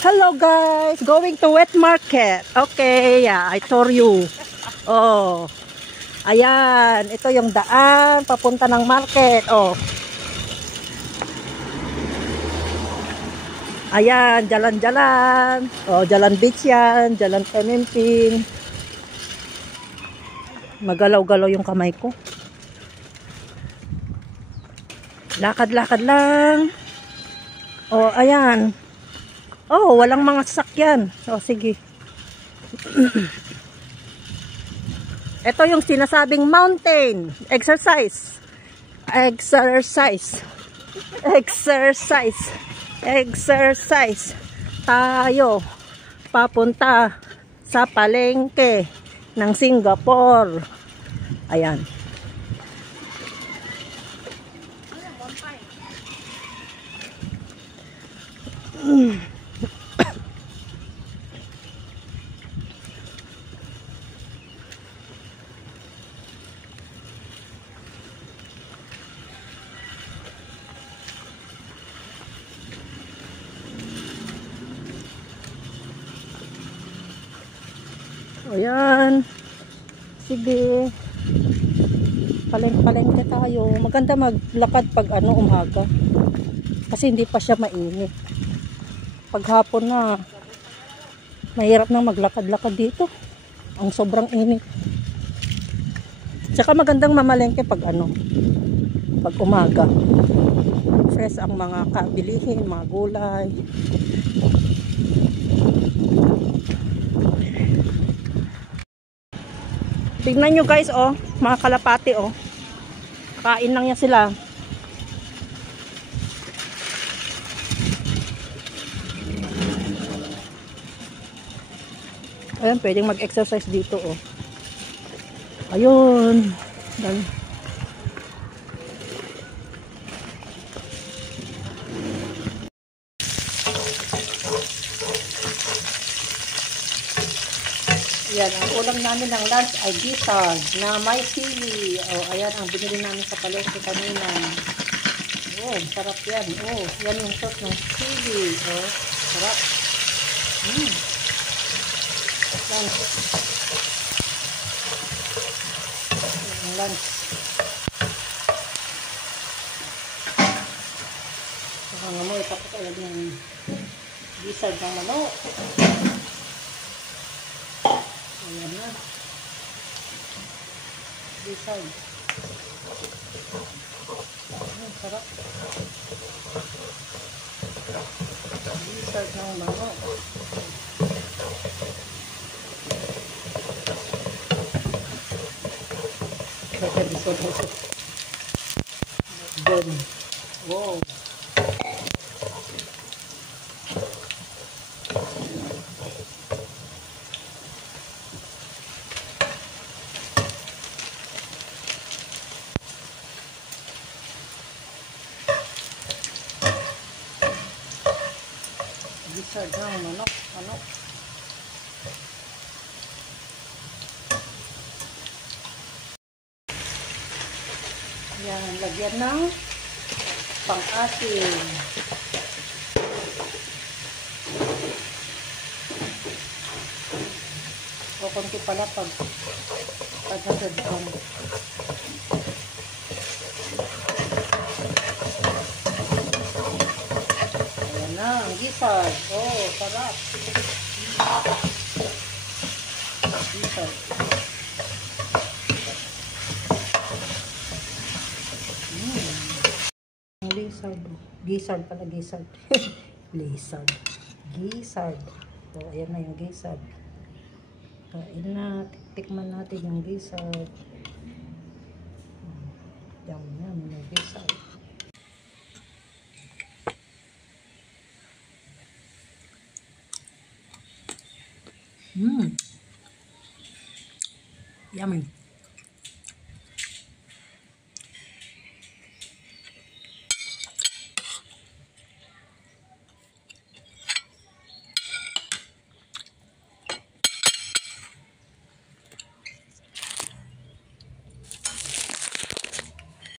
Hello guys, going to wet market. Okay, yeah, I told you. Oh, ayan, ito yung daan papunta ng market. Oh, ayan, jalan-jalan. Oh, Jalan Beach yan, Jalan Pemimpin. Magalaw-galaw yung kamay ko. Lakad-lakad lang. Oh, ayan. Oh, walang mga sasakyan. Oh, sige. Ito yung sinasabing mountain exercise. Exercise. Exercise. Exercise. Tayo papunta sa palengke ng Singapore. Ayan. Ayan. Sige. Palengke tayo. Maganda maglakad pag umaga. Kasi hindi pa siya mainit. Pag hapon na, mahirap nang maglakad-lakad dito. Ang sobrang init. Tsaka magandang mamalengke pag pag umaga. Fresh ang mga kabilihin, mga gulay. Tignan nyo guys, oh, mga kalapati, oh. Kain lang yan sila. Ayan, pwedeng mag-exercise dito, oh. Ayun. Yan, ang ulam namin ng lunch ay gizzard na may sili. Oh, ayan ang binili namin sa palengke kanina. Oh, sarap yan. Oh, yan yung sauce ng sili. Oh, sarap. Lunch. Lunch. Saka nga mo, ipapot agad ng gizzard ng manok. Ayan na. Gizzard. Sarap. Gizzard ng manok. Then, wow. Gizzard ng manok. Yan, lagyan ng pang-asin. O konti pala pag 100 gram. Ayan na, ang gizzard. Oh, sarap. Gizzard. Gizzard pala, gizzard. Lizard. Gizzard. So, ayan na yung gizzard. Kain na. Tikman natin yung gizzard. Yan yung gizzard. Yummy.